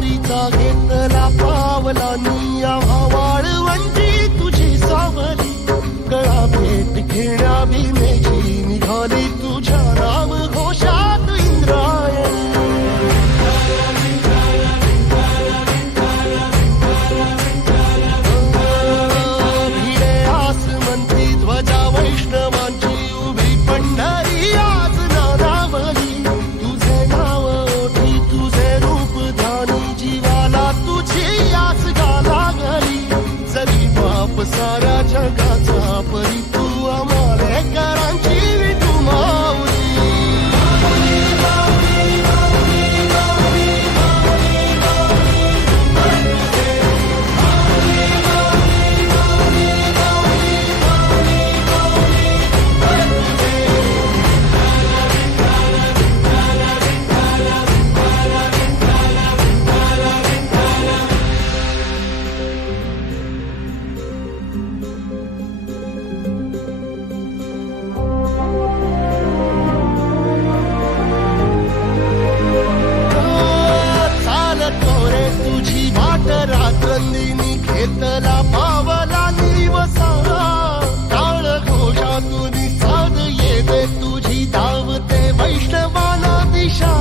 वारीचा घेतला पावलांनी आम्हा वाळवंटी तुझी सावली गळा भेट घेण्या भीमेची निघाली तुझ्या नाम घोषात इंद्रायणी भिडे आसमंती ध्वजा वैष्णवांची उभी पंढरी आज नानावली तुझे नाव ओठी तुझे रूप ध्यानी जीवाला तुझी आस गाला गली जरी बाप साऱ्या जगाचा परी तू आमालेकरांची विठू माऊली रात्रंदिनी घेतला पावला निवसा काळ घोषातून साध येते तुझी धावते वैष्णवाला दिशा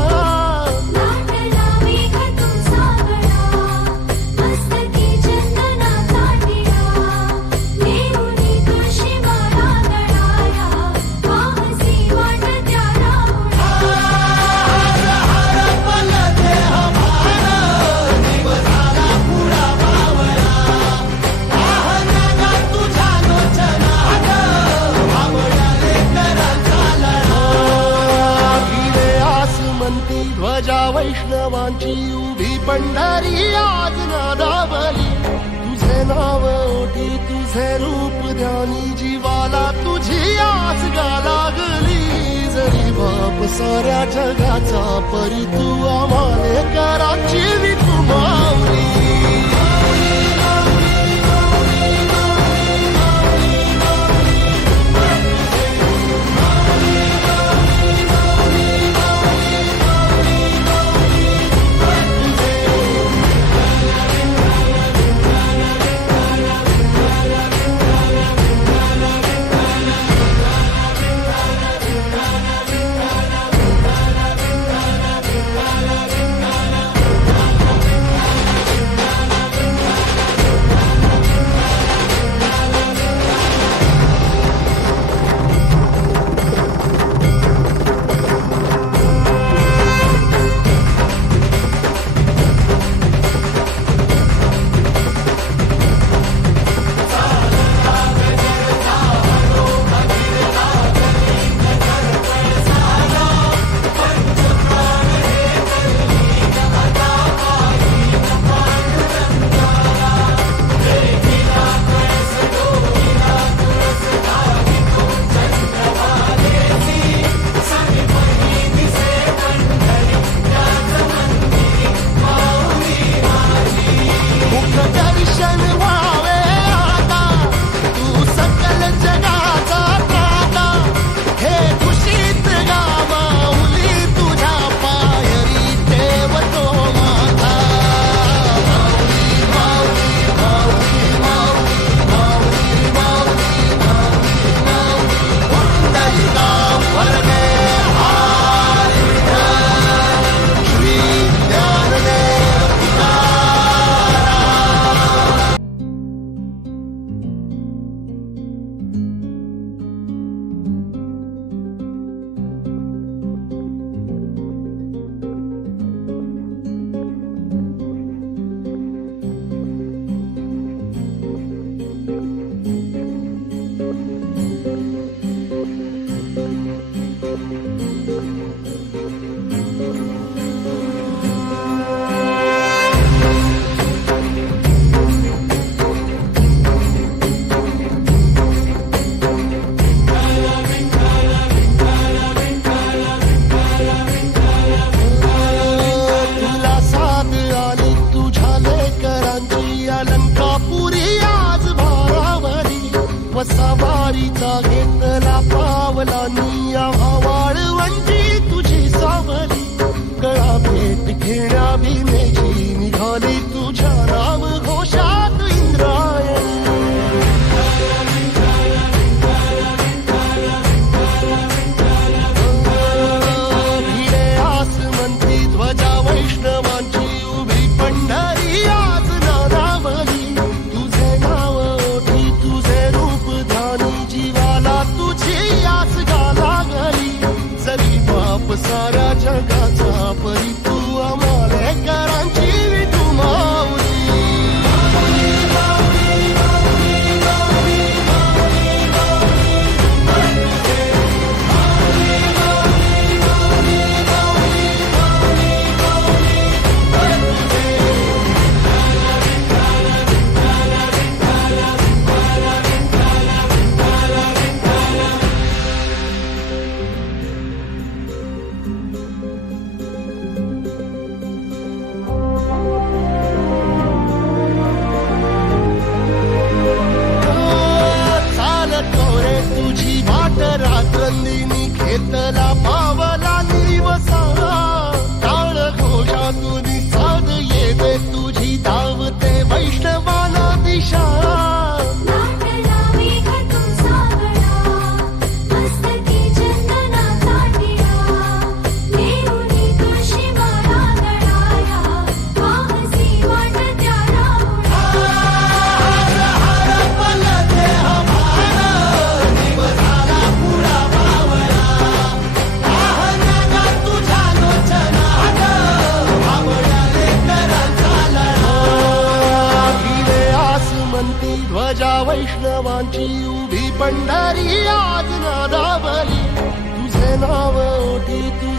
ध्वजा वैष्णवांची उभी पंढरी आज नादावली तुझे नाव ओठी तुझे रूप ध्यानी जीवाला तुझी आस गाला गली जरी बाप साऱ्या जगाचा परी तू आमालेकरांची विठू माऊली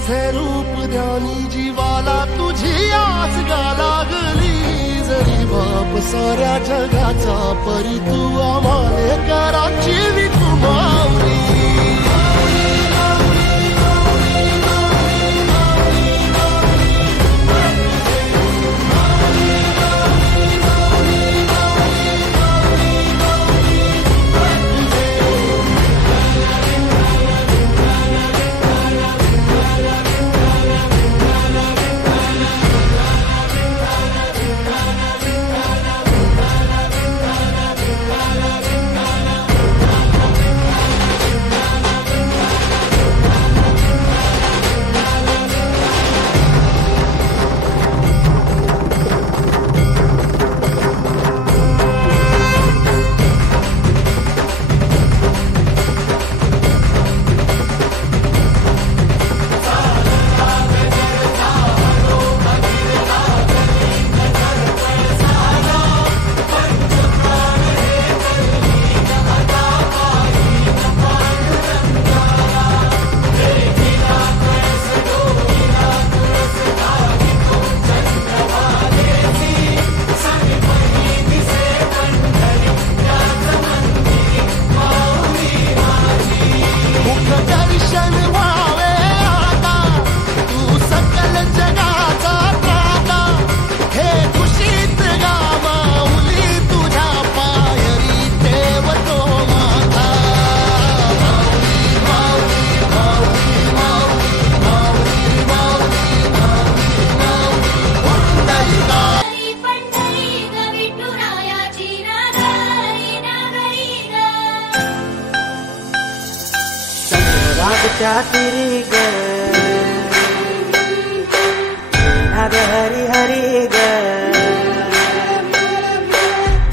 तुझे रूप ध्यानी जीवाला तुझी आस गा लागली जरी बाप साऱ्या जगाचा परी तू आम्हाले कराची विकू माऊली चातुरी ग नाद हरी हरी ग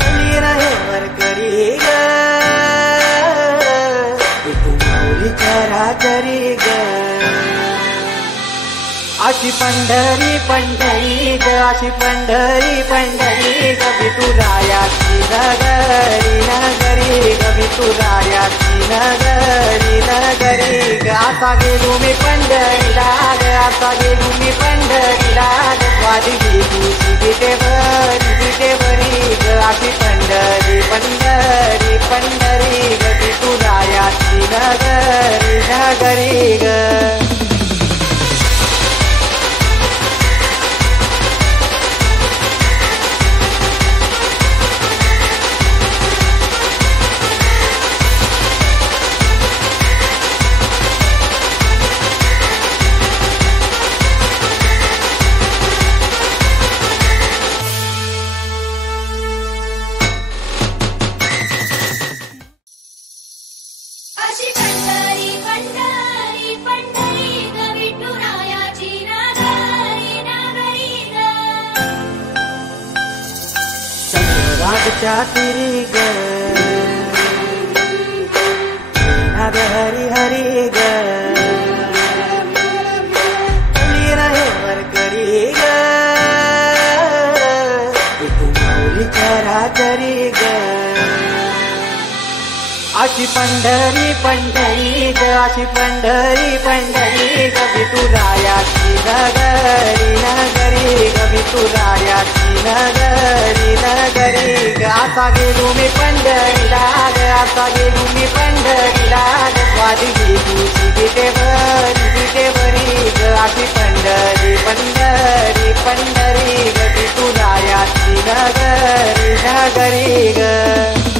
चली रहे वरकरी ग तू माऊली चरा करी ग अशी पंढरी पंढरी ग अशी पंढरी पंढरी ग विठुरायाची नगरी नगरी ग विठुरायाची नगरी नगरी ग आता गेलो मी पंढरीला ग आता गेलो मी पंढरीला ग वाजली तुझी विटेवरी ग अशी पंढरी पंढरी पंढरी ग विठुरायाची नगरी नगरी ग चातुरी ग नाद हरी हरी ग चली रहे वरकरी ग तू माऊली चरा करी ग अशी पंढरी पंढरी ग अशी पंढरी पंढरी ग विठुरायाची नगरी नगरी ग विठुरायाची नगरी नगरी ग आता गेलो मी पंढरीला ग आता गेलो मी पंढरीला ग वाजली तुझी विटेवरी ग अशी पंढरी पंढरी पंढरी ग विठुरायाची नगरी नगरी ग